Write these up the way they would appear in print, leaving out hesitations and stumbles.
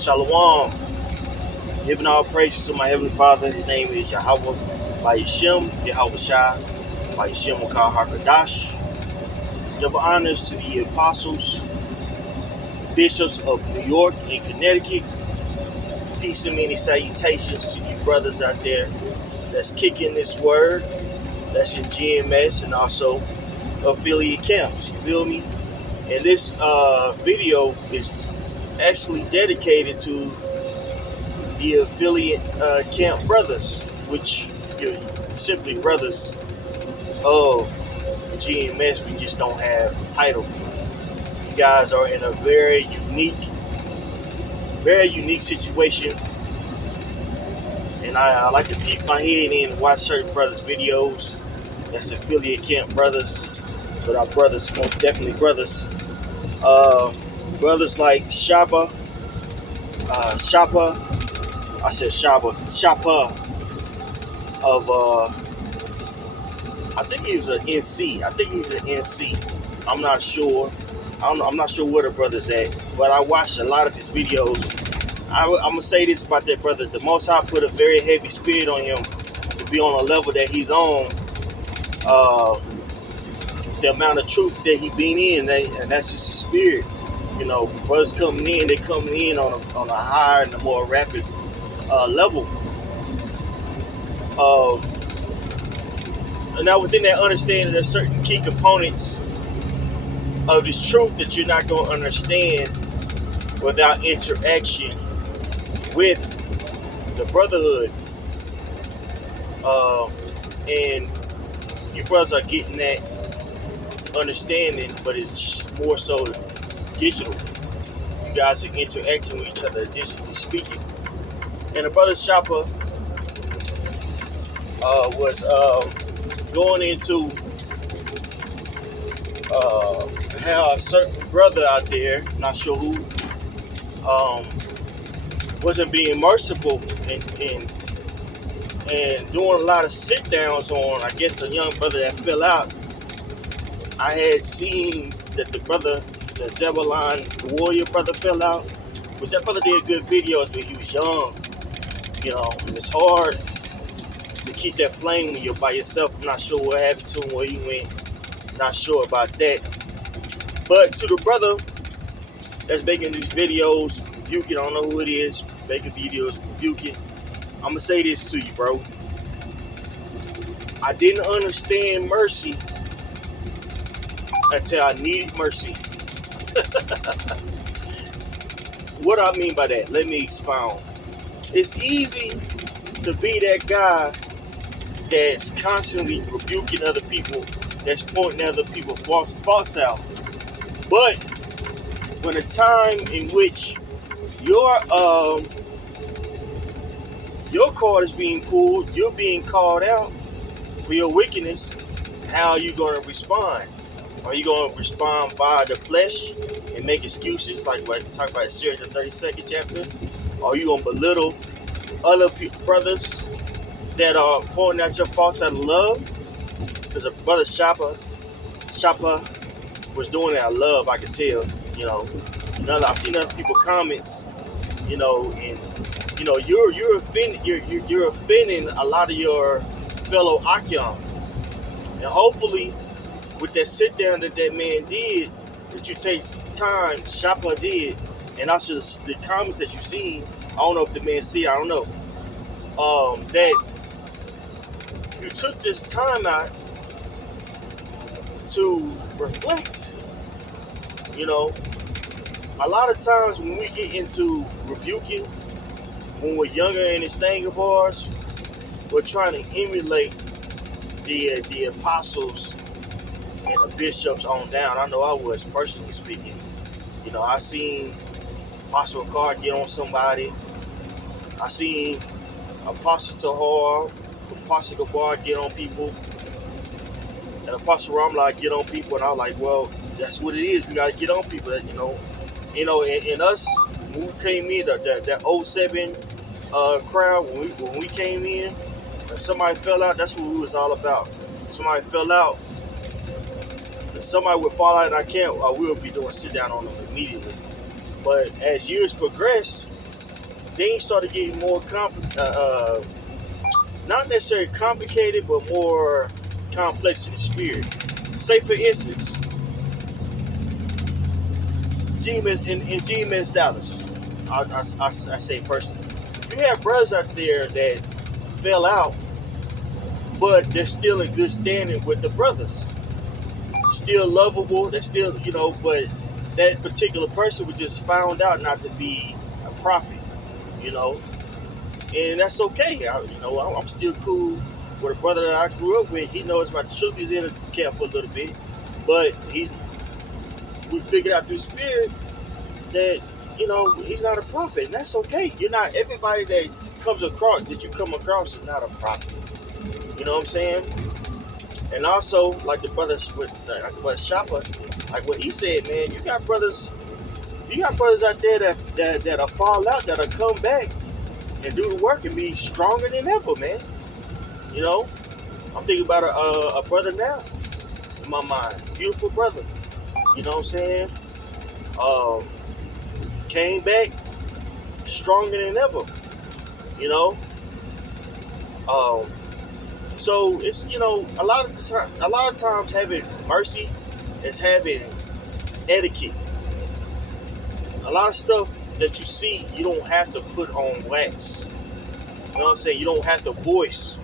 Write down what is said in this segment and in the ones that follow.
Shalom. Giving all praises to my Heavenly Father. His name is Yahweh by Yeshem, Yahweh Shai, by Yeshem Wakar HaKadash. Double honors to the apostles, bishops of New York and Connecticut. Peace and many salutations to you brothers out there that's kicking this word. That's in GMS and also affiliate camps. You feel me? And this video is actually dedicated to the affiliate camp brothers, which you're simply brothers of GMS. We just don't have the title. You guys are in a very unique situation, and I like to peek my head in and watch certain brothers' videos. That's affiliate camp brothers, but our brothers, most definitely brothers. Brothers like Shapa, Shapa of I think he was an NC. I'm not sure. I'm not sure where the brother's at, but I watched a lot of his videos. I'm gonna say this about that brother: the Most High put a very heavy spirit on him to be on a level that he's on. The amount of truth that he been in, and that's just the spirit. You know, brothers coming in, they coming in on a higher and a more rapid level. And now within that understanding, there's certain key components of this truth that you're not going to understand without interaction with the brotherhood. And you brothers are getting that understanding, but it's more so digital. You guys are interacting with each other digitally speaking. And the brother Shopper was going into how a certain brother out there, not sure who, wasn't being merciful and doing a lot of sit downs on, I guess, a young brother that fell out. I had seen that the Zebulon, the warrior brother, fell out. Which that brother did good videos when he was young. You know, and it's hard to keep that flame when you're by yourself. I'm not sure what happened to him, where he went. Not sure about that. But to the brother that's making these videos, rebuking, I don't know who it is, making videos, rebuking, I'm going to say this to you, bro. I didn't understand mercy until I needed mercy. What do I mean by that? Let me expound. It's easy to be that guy that's constantly rebuking other people, that's pointing other people faults out. But when the time in which your card is being pulled, you're being called out for your wickedness, how are you going to respond? Are you going to respond by the flesh and make excuses like what we talked about in Sirach, the 32nd chapter? Or are you going to belittle other brothers that are pointing out your faults out of love? Because a brother Shapa was doing it out of love, I could tell. You know, I've seen other people comments, you know, and you know you're offending a lot of your fellow Akyam, and hopefully with that sit down that man did, that you take time, Shapa did, and also the comments that you see, I don't know if the man see, I don't know, that you took this time out to reflect. You know, a lot of times when we get into rebuking, when we're younger in this thing of ours, we're trying to emulate the apostles and the bishops on down. I know I was, personally speaking. You know, I seen Apostle Card get on somebody. I seen Apostle Tahar, Apostle Gabar get on people. And Apostle Ramla get on people. And I was like, well, that's what it is. We got to get on people, you know, and us, when we came in, that 07 crowd, when we came in, if somebody fell out, that's what we was all about. If somebody fell out, if somebody would fall out in our camp, we'll be doing sit down on them immediately. But as years progress, things started getting more not necessarily complicated, but more complex in the spirit. Say, for instance, GMS in GMS Dallas, I say personally, you have brothers out there that fell out, but they're still in good standing with the brothers. Still lovable. They're still, but that particular person was just found out not to be a prophet, you know, and that's okay. I'm still cool with a brother that I grew up with. He knows about the truth. He's in the camp for a little bit, but we figured out through spirit that he's not a prophet, and that's okay. You're not everybody that you come across is not a prophet. You know what I'm saying? And also, like the brothers with like the brother Shopper, like what he said, man, you got brothers out there that'll fall out, that'll come back and do the work and be stronger than ever, man. You know, I'm thinking about a brother now in my mind, beautiful brother. You know what I'm saying? Um, Came back stronger than ever. You know, um, so it's a lot of times having mercy is having etiquette. A lot of stuff that you see, you don't have to put on wax. You know what I'm saying? You don't have to voice.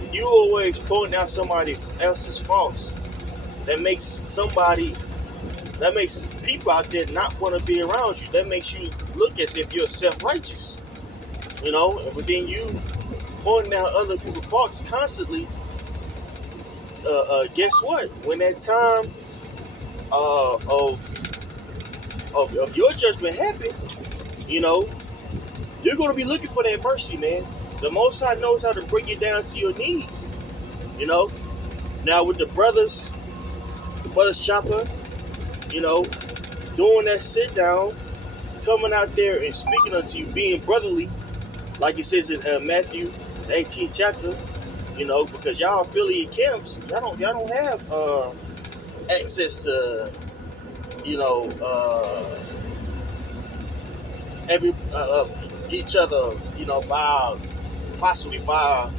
If you always pointing out somebody else's faults, that makes people out there not want to be around you. That makes you look as if you're self-righteous. And within you pointing out other people's faults constantly, guess what? When that time of your judgment happen, you know, you're going to be looking for that mercy, man. The Most High knows how to bring you down to your knees, you know. Now with the brother Shopper, doing that sit down, coming out there and speaking unto you, being brotherly, like it says in Matthew, the 18th chapter, because y'all affiliate camps, y'all don't have access to, every each other, possibly via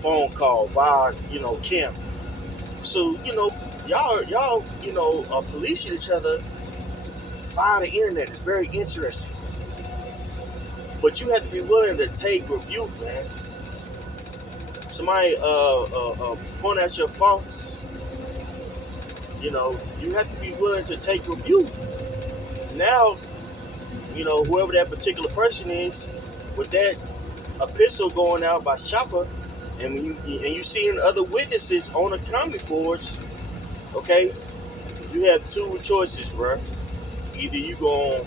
phone call, via camp. So y'all are policing each other via the internet. It's very interesting, but you have to be willing to take rebuke, man. Somebody point out your faults. You have to be willing to take rebuke. Now, whoever that particular person is, with that epistle going out by Shopper, and you seeing other witnesses on the comment boards, okay, you have two choices, bro. Either you gonna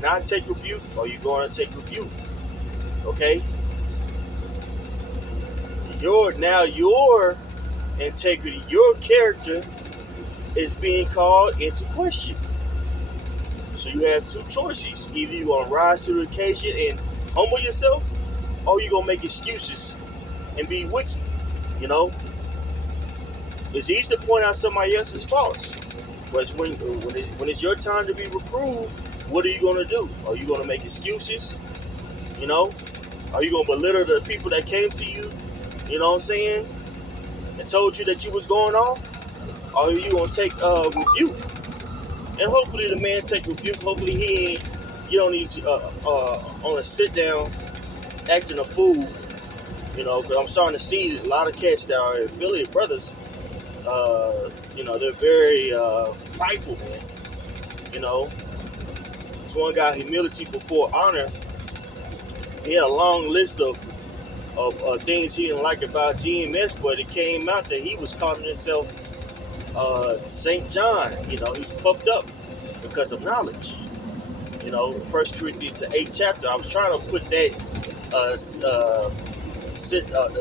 not take rebuke, or you're gonna take rebuke. Okay. Your integrity, your character is being called into question. So you have two choices. Either you're going to rise to the occasion and humble yourself, or you're going to make excuses and be wicked. It's easy to point out somebody else's faults. But when it's your time to be reproved, what are you going to do? Are you going to make excuses? Are you going to belittle the people that came to you? You know what I'm saying? And told you that you was going off? Or are you going to take rebuke? And hopefully the man take rebuke. Hopefully he ain't get on these on a sit down acting a fool. Because I'm starting to see a lot of cats that are affiliate brothers. They're very prideful, man. This one guy, humility before honor. He had a long list of things he didn't like about GMS, but it came out that he was calling himself St. John. He was puffed up because of knowledge. 1 Corinthians the 8th chapter. I was trying to put that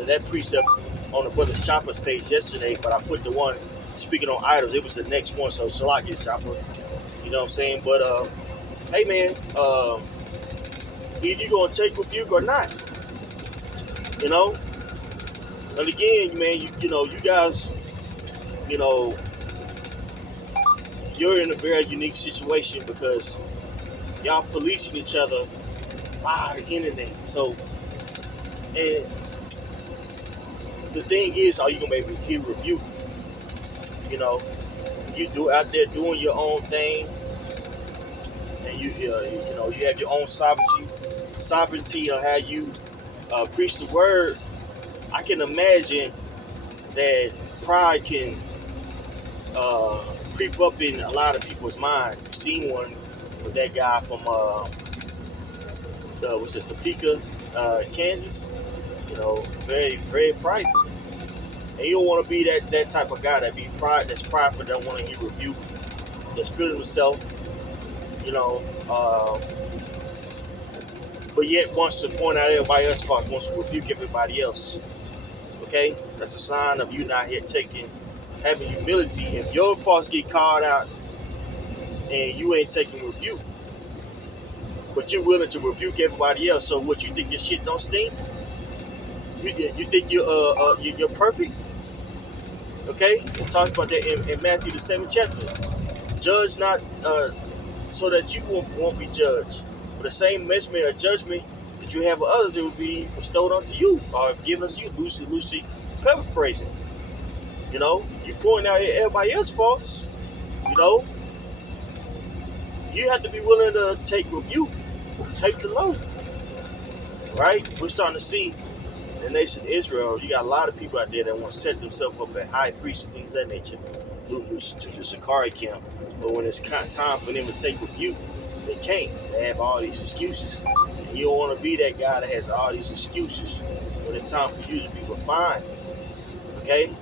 that precept on the brother Shopper's page yesterday, but I put the one speaking on idols. It was the next one, so Salakia Shopper. You know what I'm saying? But hey, man, either you're gonna take rebuke or not. And again, man, you guys, you're in a very unique situation because y'all policing each other by the internet. So, and the thing is, are you gonna be able to hear rebuke? You know, you do out there doing your own thing, and you know you have your own sovereignty on how you preach the word. I can imagine that pride can creep up in a lot of people's mind. You've seen one with that guy from was it Topeka, Kansas? You know, very very prideful, and you don't want to be that type of guy that's prideful, that want to hear rebuke, that's feeling himself. You know, but yet wants to point out everybody else's faults, wants to rebuke everybody else. Okay, that's a sign of you not here having humility. If your faults get called out and you ain't taking rebuke, but you're willing to rebuke everybody else, so what, you think your shit don't stink? You think you're perfect? Okay, it talks about that in Matthew the 7th chapter. Judge not so that you won't be judged. For the same measurement or judgment that you have of others, it will be bestowed unto you or given to you. Loosely paraphrasing. You know, you pointing out everybody else's faults. You know, you have to be willing to take rebuke, take the load. Right? We're starting to see the nation of Israel. You got a lot of people out there that want to set themselves up as high priests and things of that nature to the Sakari camp. But when it's time for them to take rebuke, they can't. They have all these excuses. And you don't want to be that guy that has all these excuses when it's time for you to be refined. Okay?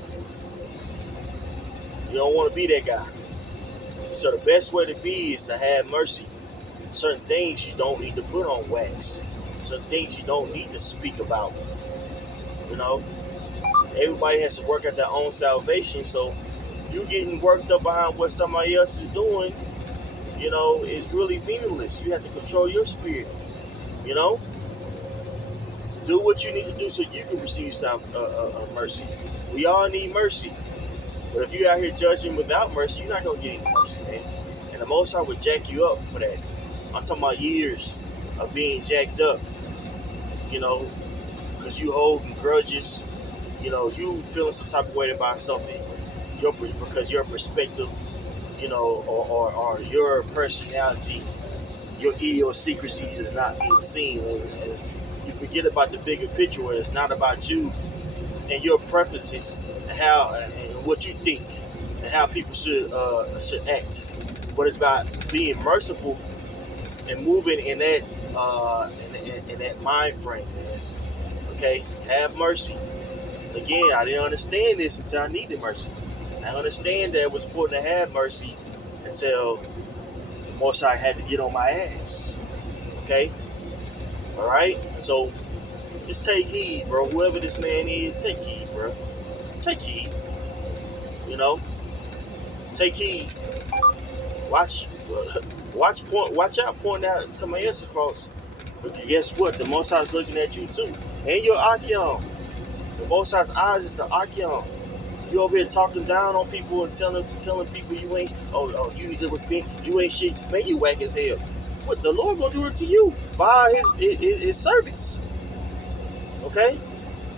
You don't want to be that guy. So the best way to be is to have mercy. Certain things you don't need to put on wax. Certain things you don't need to speak about. You know? Everybody has to work out their own salvation. So you getting worked up behind what somebody else is doing, you know, is really meaningless. You have to control your spirit. You know? Do what you need to do so you can receive some mercy. We all need mercy. But if you're out here judging without mercy, you're not going to get any mercy, man. And the Most High would jack you up for that. I'm talking about years of being jacked up, you know, because you holding grudges, you know, you feeling some type of way about something, because your perspective, you know, or your personality, your idiosyncrasies is not being seen. And you forget about the bigger picture where it's not about you and your preferences and how and what you think and how people should act. But it's about being merciful and moving in that in that mind frame, man. Okay, have mercy. Again, I didn't understand this until I needed mercy. I understand that it was important to have mercy until the Most High had to get on my ass. Okay, all right. So just take heed, bro. Whoever this man is, take heed, bro. Take heed. You know, take heed. Watch out, pointing out somebody else's faults. But guess what? The Most High is looking at you too, and your Achion. The Most High's eyes is the Achion. You over here talking down on people and telling people you ain't. Oh, you need to repent. You ain't shit, man. You whack as hell. What the Lord gonna do it to you via his servants? Okay.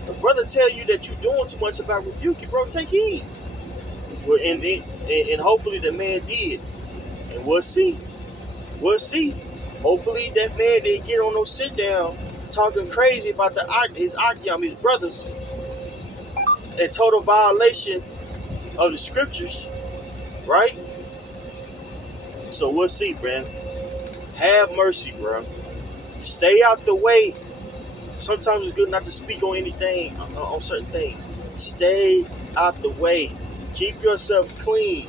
The brother tell you that you're doing too much about rebuking, bro. Take heed. Well, and hopefully the man did, and we'll see. We'll see. Hopefully that man didn't get on no sit down talking crazy about his Achion, his brothers, a total violation of the scriptures, right? So we'll see, man. Have mercy, bro. Stay out the way. Sometimes it's good not to speak on anything, on certain things. Stay out the way. Keep yourself clean.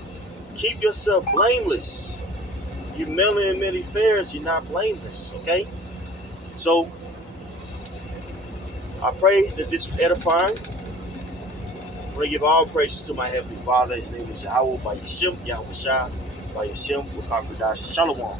Keep yourself blameless. You're meddling in many affairs, you're not blameless, okay? So, I pray that this was edifying. I'm going to give all praises to my Heavenly Father. His name is Yahweh, by Yashim, Yahweh Shah, by Yashim, Wakakadash, Shalom.